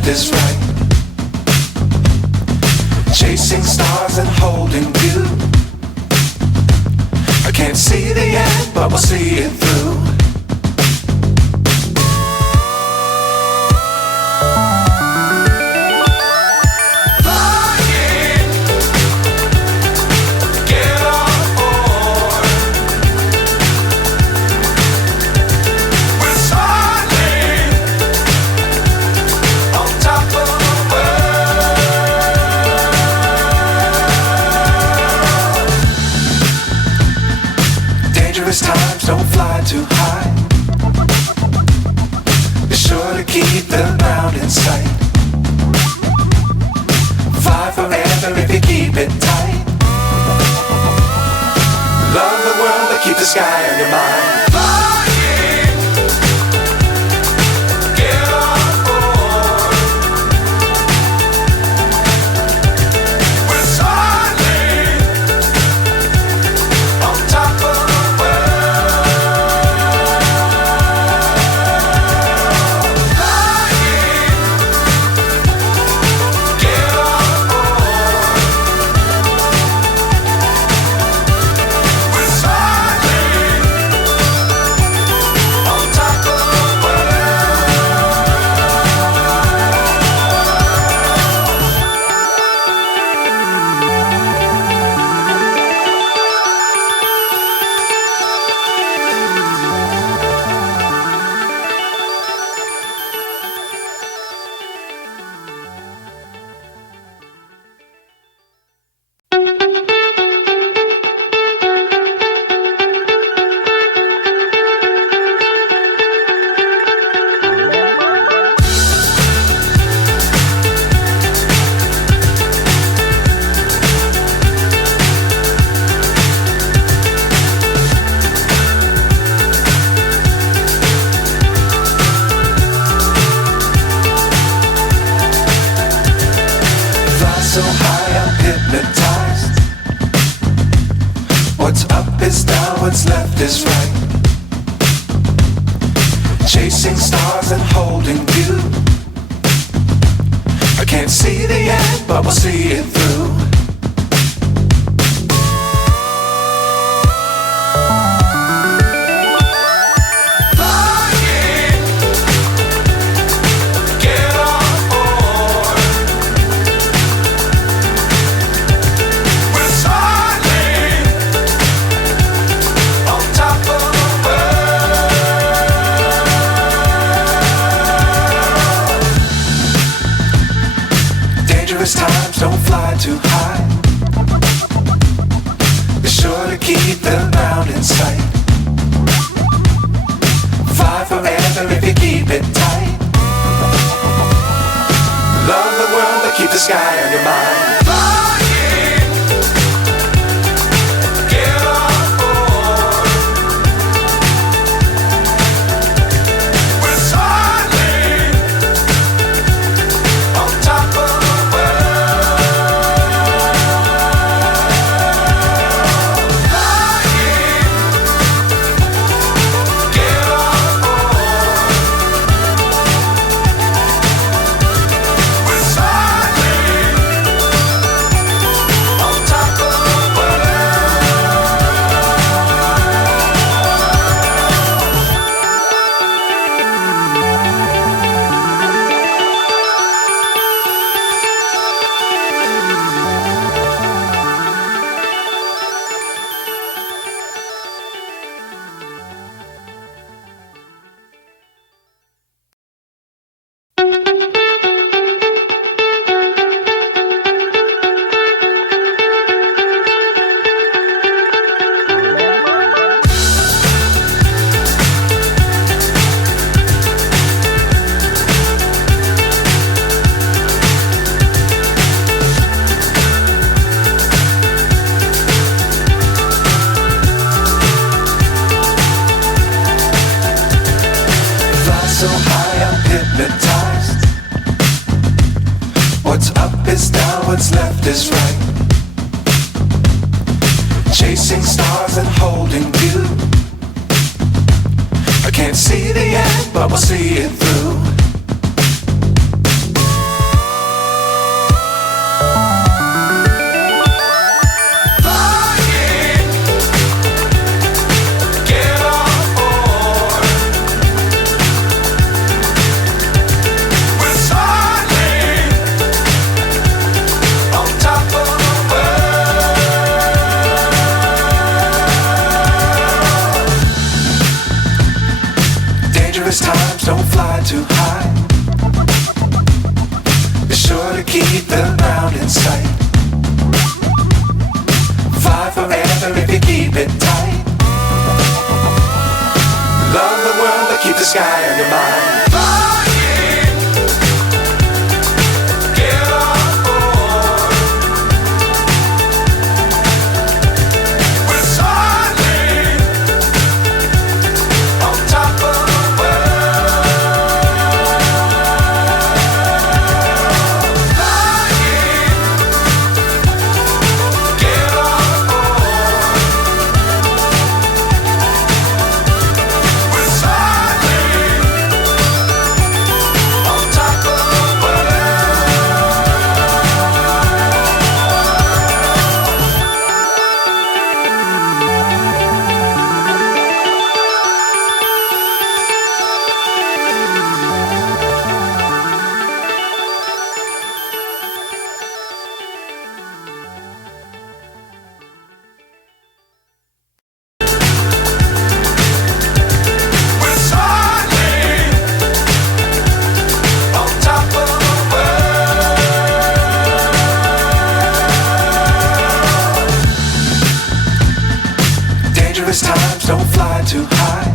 left is right. Chasing stars and holding you. I can't see the end, but we'll see it through. Times don't fly too high. Be sure to keep the ground in sight. Fly forever if you keep it tight. Love the world but keep the sky on your mind. So high I'm hypnotized. What's up is down, what's left is right. Chasing stars and holding you. I can't see the end, but we'll see it through. Times don't fly too high. Be sure to keep the ground in sight. Fly forever if you keep it tight. Love the world but keep the sky on your mind. So high I'm hypnotized. What's up is down, what's left is right. Chasing stars and holding you. I can't see the end, but we'll see it through. to keep the ground in sight. Fly forever if you keep it tight. Love the world, but keep the sky on your mind. Flying, get on board. We're soaring on top of the world. Flying, get on board. We're soaring on top of the dangerous times, don't fly too high.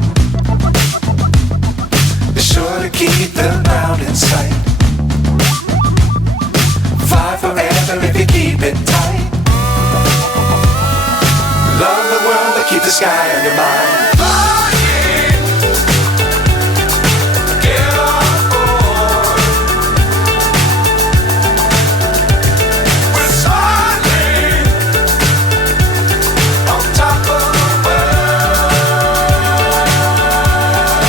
Be sure to keep the ground in sight. Fly forever if you keep it tight. Love the world, but keep the sky on your mind.